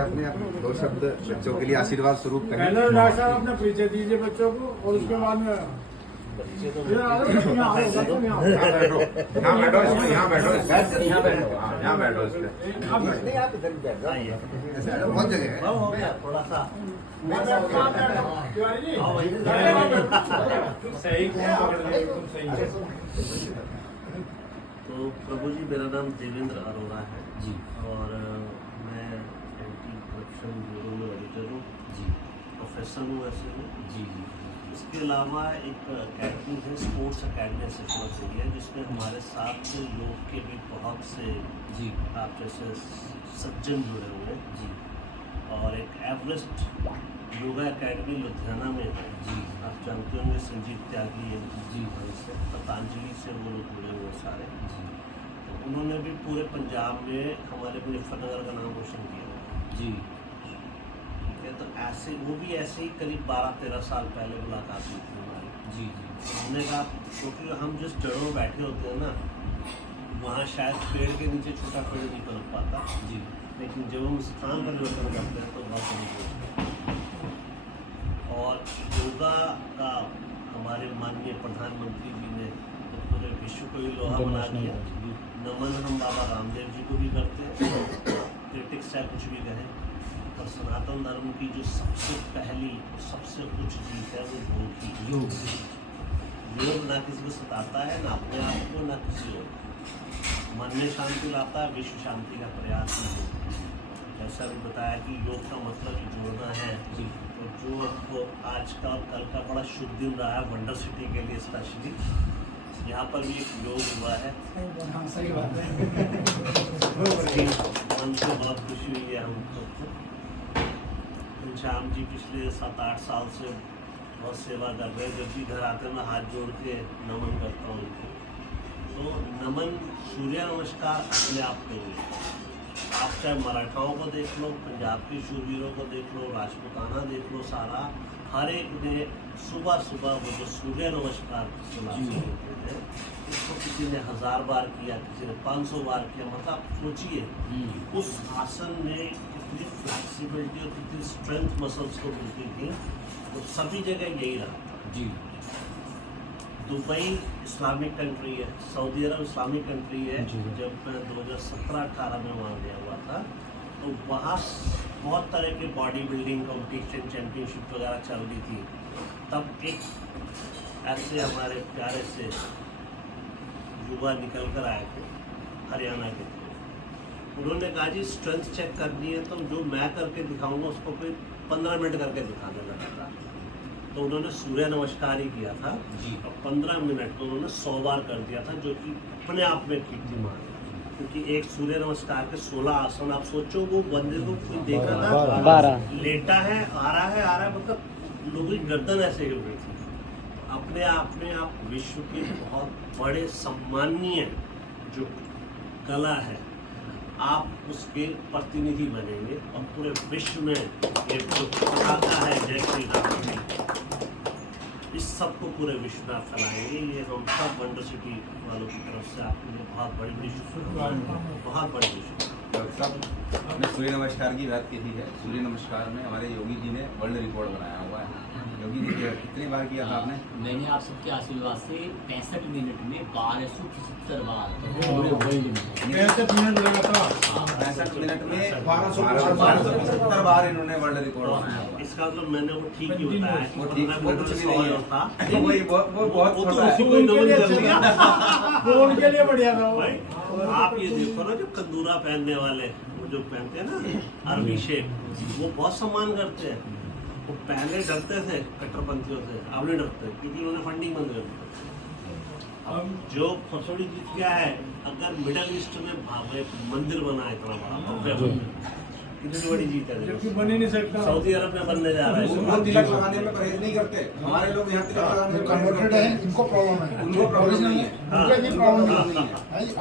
अपने आप दो शब्द बच्चों के लिए आशीर्वाद स्वरूप कहें। पहले डॉक्टर साहब अपना परिचय दीजिए बच्चों को और उसके बाद में यहाँ बैठो इसमें, यहाँ बैठो बहुत जगह है। थोड़ा सा तो प्रभु जी, मेरा नाम देवेंद्र अरोड़ा है जी, और मैं एंटी करप्शन ब्यूरो में ऑडिटर हूँ जी, प्रोफेसर हूँ वैसे हूँ जी। इसके अलावा एक अकेडमी है, sports academy association of India, जिसमें हमारे साथ योग के भी बहुत से जी आप जैसे सज्जन जुड़े हुए हैं जी, और एक एवरेस्ट योगा अकेडमी लुधियाना में है जी, आप जानते होंगे संजीव त्यागी जी, से पतंजलि से वो लोग जुड़े हुए सारे जी। तो उन्होंने भी पूरे पंजाब में हमारे मुजफ्फरनगर का नाम रोशन किया जी। ठीक है, तो ऐसे वो भी ऐसे ही करीब 12-13 साल पहले मुलाकात हुई थी हमारी जी जी। हमने कहा क्योंकि हम जिस जड़ों में बैठे होते हैं ना, वहाँ शायद पेड़ के नीचे छोटा पेड़ नहीं पनप पाता जी, लेकिन जब हम स्थान परिवर्तन करते हैं तो बहुत समझ होता है। और योगा का हमारे माननीय प्रधानमंत्री जी ने तो पूरे विश्व को ही लोहा बना दिया। नमन हम बाबा रामदेव जी को भी करते हैं, क्रिटिक्स चाहे कुछ भी कहें, और सनातन धर्म की जो सबसे पहली सबसे उच्च जीत है वो योग की। योग ना किसी को सताता है, ना अपने आप को, ना किसी को। मन में शांति लाता है, विश्व शांति का प्रयास नहीं। जैसा भी बताया कि योग का मतलब ही जोड़ना है जी। तो जो आपको आज का और कल का बड़ा शुभ दिन रहा है वंडर सिटी के लिए स्पेशली, यहाँ पर भी एक योग हुआ है। सही बात है। मन से बहुत खुशी हुई है हमको। श्याम जी पिछले 7-8 साल से बहुत सेवा कर रहे हैं, जब भी घर आते हैं मैं हाथ जोड़ के नमन करता हूँ उनको। तो नमन सूर्य नमस्कार अपने आप में हुए। आप चाहे मराठाओं को देख लो, पंजाब के शूरवीरों को देख लो, राजपूताना देख लो, सारा हर एक ने सुबह सुबह वो जो सूर्य नमस्कार होते हैं, इसको किसी ने 1000 बार किया, किसी ने 500 बार किया। मतलब आप सोचिए उस आसन में कितनी फ्लैक्सिबिलिटी और कितनी स्ट्रेंथ मसल्स को मिलती थी। तो सभी जगह यही रहा जी। दुबई इस्लामिक कंट्री है, सऊदी अरब इस्लामिक कंट्री है। जब मैं 2017-18 में वहाँ गया हुआ था, तो वहाँ बहुत तरह के बॉडी बिल्डिंग कॉम्पिटिशन, चैम्पियनशिप वगैरह चल रही थी। तब एक ऐसे हमारे प्यारे से युवा निकल कर आए थे हरियाणा के। उन्होंने कहा जी स्ट्रेंथ चेक करनी है तो जो मैं करके दिखाऊंगा उसको कोई 15 मिनट करके दिखाने लगा था। तो उन्होंने सूर्य नमस्कार ही किया था जी, और 15 मिनट तो उन्होंने 100 बार कर दिया था, जो कि अपने आप में कीर्तिमान है। क्योंकि एक सूर्य नमस्कार के 16 आसन, आप सोचो वो बंदे को कोई देखा था 12 लेटा है, आ रहा है, मतलब लोगों की गर्दन ऐसे हिल रही थी। अपने आप में आप विश्व के बहुत बड़े सम्माननीय जो कला है, आप उसके प्रतिनिधि बनेंगे और पूरे विश्व में एक जो पताका है जय श्री राम जी, इस सब को पूरे विश्व में फैलाएंगे। ये हम सब वंडर सिटी वालों की तरफ से आपके लिए बहुत बड़ी शुभकामनाएं, बहुत बड़ी शुभकामनाएं। सब हमने सूर्य नमस्कार की बात की है। सूर्य नमस्कार में हमारे योगी जी ने वर्ल्ड रिकॉर्ड बनाया हुआ है। योगी जी कितनी बार किया था आपने? मैंने आप सबके आशीर्वाद से 65 मिनट में 1275 बार पूरे वर्ल्ड में 65 मिनट लगा था। 65 मिनट में 1275 बार इन्होंने वर्ल्ड रिकॉर्ड बनाया हुआ है। इसका मतलब मैंने वो ठीक ही बताया, वो ठीक वो कुछ भी नहीं है। था वही वो बहुत वो तो छोटा है। उसी को ही नमन कर लिया। वो उनके लिए बढ़िया था वो। भाई आप ये देखो ना, जो कंदूरा पहनने वाले वो जो पहनते हैं ना अरबी शेख, वो बहुत सम्मान करते हैं। वो पहले डरते थे कट्टरपंथियों से, अब नहीं डरते क्योंकि उन्होंने फंडिंग बंद कर दी। अब जो खसोड़ी जीत गया है, अगर मिडल ईस्ट में मंदिर बना है इतना बड़ा भव्य, कितनी बड़ी जीत है। जबकि बन ही नहीं सकता। सऊदी अरब में बनने जा रहा है। वो तिलक लगाने में परहेज नहीं करते। हमारे लोग यहाँ तिलक लगाने में कन्वर्टेड है, इनको प्रॉब्लम है, उनको प्रॉब्लम नहीं है। उनके भी प्रॉब्लम नहीं है।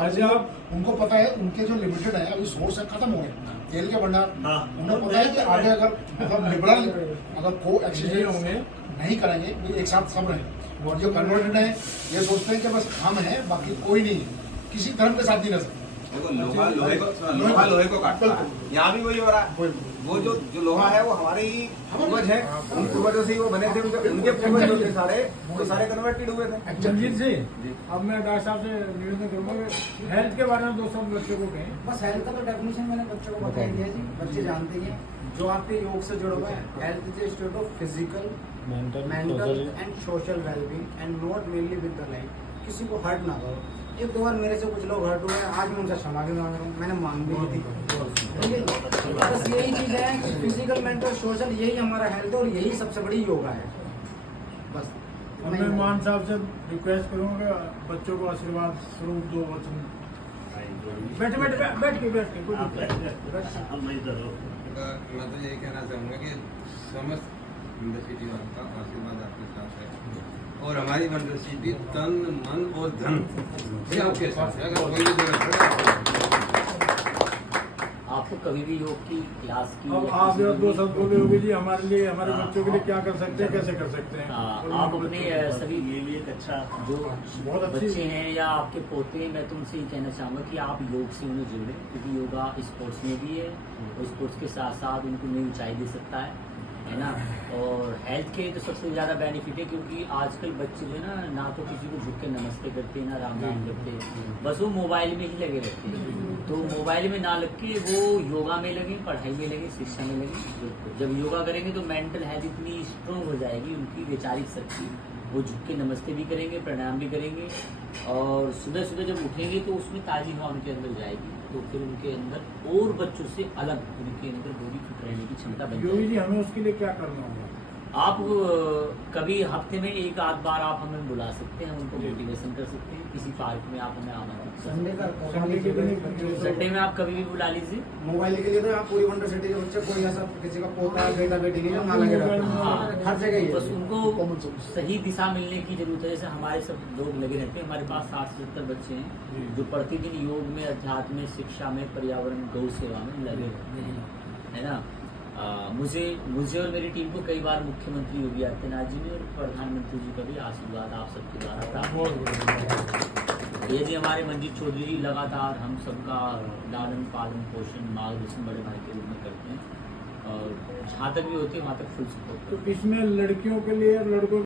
अच्छा, उनको पता है उनके जो लिमिटेड है अभी सोर्स है, खत्म हो गए तेल के भंडार। उन्हें पता है कि आगे अगर मतलब लिबरल अगर को एक्सचेंज होंगे नहीं करेंगे, एक साथ सब रहेंगे। और जो कन्वर्टेड है ये सोचते हैं कि बस हम हैं, बाकी कोई नहीं है, किसी धर्म के साथ नहीं रह सकते। देखो लोहा लोहे को काटता है, यहाँ भी वही हो रहा है। वो जो लोहा है वो हमारे ही पूर्वज है, उन पूर्वजों से ही वो बने थे, उनके पूर्वज जो थे सारे वो सारे कन्वर्टेड हुए थे। जंजीर जी, अब मैं डॉक्टर साहब से निवेदन करूंगा कि हेल्थ के बारे में 2 शब्द बच्चों को कहें। बस हेल्थ का तो डेफिनेशन मैंने बच्चों को बता दिया जी, बच्चे जानते ही हैं। जो आपके योग से जुड़ा हुआ है, health is a state of physical, mental and social wellbeing and not mainly with the life. किसी को हर्ट ना करो। 1-2 बार मेरे से कुछ लोग हर्ट हुए हैं, आज मैं उनसे क्षमा भी मांग रहा हूँ, मैंने मांग भी ली थी। बस यही चीज है कि फिजिकल, मेंटल, सोशल, यही हमारा हेल्थ है और यही सबसे बड़ी योगा है। बस मैं मान साहब से रिक्वेस्ट करूंगा बच्चों को आशीर्वाद स्वरूप 2 वचन। बैठ के कोई आप दिक्कत नहीं। अब मैं इधर हूँ। मैं तो यही कहना चाहूँगा कि समस्त यूनिवर्सिटी का आशीर्वाद आपके साथ है और हमारी यूनिवर्सिटी तन मन और धन ये आपके साथ है। अगर कोई भी जरूरत है आपको कभी भी योग की क्लास की अब या आप किसी जब भी- 2 शब्द बोले होगी जी हमारे लिए, हमारे बच्चों के लिए क्या कर सकते हैं, कैसे कर सकते हैं? आप अपने सभी ये भी एक अच्छा जो बहुत अच्छी- बच्चे हैं या आपके पोते हैं, मैं तुमसे ये कहना चाहूँगा कि आप योग से उन्हें जोड़ें, क्योंकि योगा स्पोर्ट्स में भी है और स्पोर्ट्स के साथ साथ उनको नई ऊंचाई दे सकता है ना। और हेल्थ के तो सबसे ज़्यादा बेनिफिट है, क्योंकि आजकल बच्चे जो है ना तो किसी को झुक के नमस्ते करते हैं ना राम राम करते, बस वो मोबाइल में ही लगे रहते हैं। तो मोबाइल में ना लग के वो योगा में लगे, पढ़ाई में लगे, शिक्षा में लगे। जब योगा करेंगे तो मेंटल हेल्थ इतनी स्ट्रॉन्ग हो जाएगी, उनकी वैचारिक शक्ति, वो झुक के नमस्ते भी करेंगे, प्रणाम भी करेंगे और सुबह सुबह जब उठेंगे तो उसमें ताजी हवा उनके अंदर जाएगी, तो फिर उनके अंदर और बच्चों से अलग उनके अंदर बॉडी फिट रहने की क्षमता बन योगी जाएगी। जी हमें उसके लिए क्या करना होगा? आप कभी हफ्ते में 1 आध बार आप हमें बुला सकते हैं, उनको मोटिवेशन कर सकते हैं, किसी पार्क में आप हमें आमंत्रित कर संडे सकते का संडे के दिन हैं। संडे में आप कभी भी बुला लीजिए। मोबाइल के लिए तो यहाँ पूरी यूनिवर्सिटी के बच्चे, कोई ऐसा किसी का पोता बेटा बेटी नहीं जो ना लगे रहता है। हाँ, हर जगह ही बस है। उनको सही दिशा मिलने की जरूरत है। जैसे हमारे सब लोग लगे रहते हैं, हमारे पास 60 से 70 बच्चे हैं जो प्रतिदिन योग में, अध्यात्म में, शिक्षा में, पर्यावरण, गौ सेवा में लगे रहते हैं, है ना। मुझे और मेरी टीम को कई बार मुख्यमंत्री योगी आदित्यनाथ जी ने और प्रधानमंत्री जी का भी आशीर्वाद आप सबके द्वारा प्राप्त बहुत बढ़िया। ये जी हमारे मंजीत चौधरी जी लगातार हम सबका लालन पालन पोषण मार्गदर्शन बड़े भाई के रूप में करते हैं और जहाँ तक भी होती है वहाँ तक फुल सपोर्ट। तो इसमें लड़कियों के लिए और लड़कों